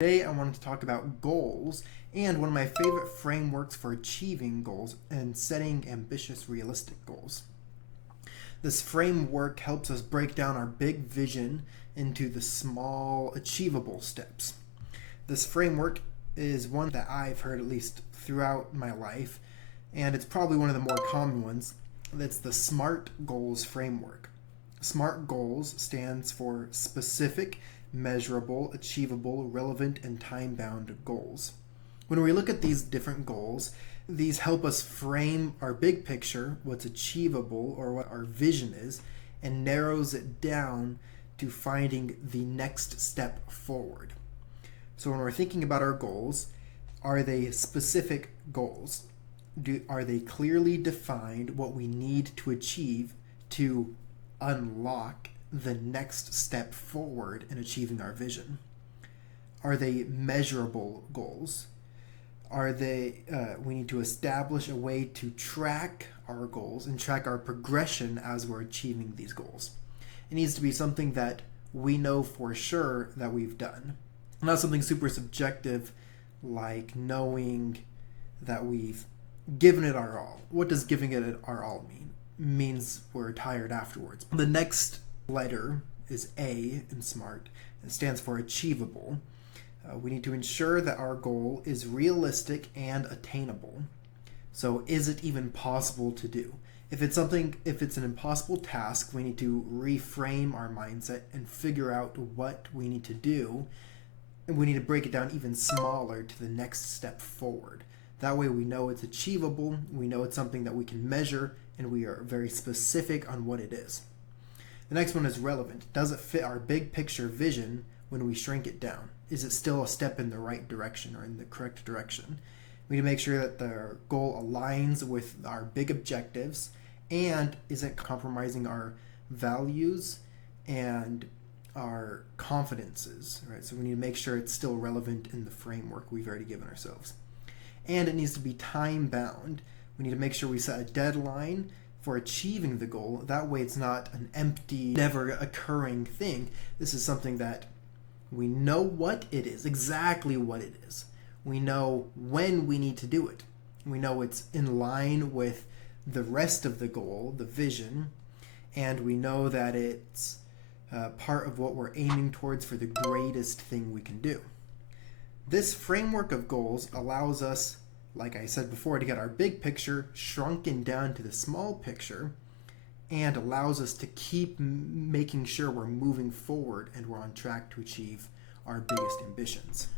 Today I wanted to talk about goals and one of my favorite frameworks for achieving goals and setting ambitious, realistic goals. This framework helps us break down our big vision into the small, achievable steps. This framework is one that I've heard at least throughout my life, and it's probably one of the more common ones. That's the SMART goals framework. SMART goals stands for specific, measurable, achievable, relevant, and time-bound goals. When we look at these different goals, these help us frame our big picture, what's achievable or what our vision is, and narrows it down to finding the next step forward. So when we're thinking about our goals, are they specific goals? Are they clearly defined what we need to achieve to unlock the next step forward in achieving our vision? Are they measurable goals? Are they, we need to establish a way to track our goals and track our progression as we're achieving these goals. It needs to be something that we know for sure that we've done. Not something super subjective like knowing that we've given it our all. What does giving it our all mean? It means we're tired afterwards. The next letter is A in SMART. It stands for achievable. We need to ensure that our goal is realistic and attainable. So is it even possible to do? If it's an impossible task, we need to reframe our mindset and figure out what we need to do. And we need to break it down even smaller to the next step forward. That way we know it's achievable, we know it's something that we can measure, and we are very specific on what it is. The next one is relevant. Does it fit our big picture vision when we shrink it down? Is it still a step in the right direction or in the correct direction? We need to make sure that the goal aligns with our big objectives and isn't compromising our values and our confidences, right? So we need to make sure it's still relevant in the framework we've already given ourselves. And it needs to be time bound. We need to make sure we set a deadline for achieving the goal. That way it's not an empty, never occurring thing. This is something that we know what it is, exactly what it is. We know when we need to do it. We know it's in line with the rest of the goal, the vision, and we know that it's part of what we're aiming towards for the greatest thing we can do. This framework of goals allows us, like I said before, to get our big picture shrunken down to the small picture and allows us to keep making sure we're moving forward and we're on track to achieve our biggest ambitions.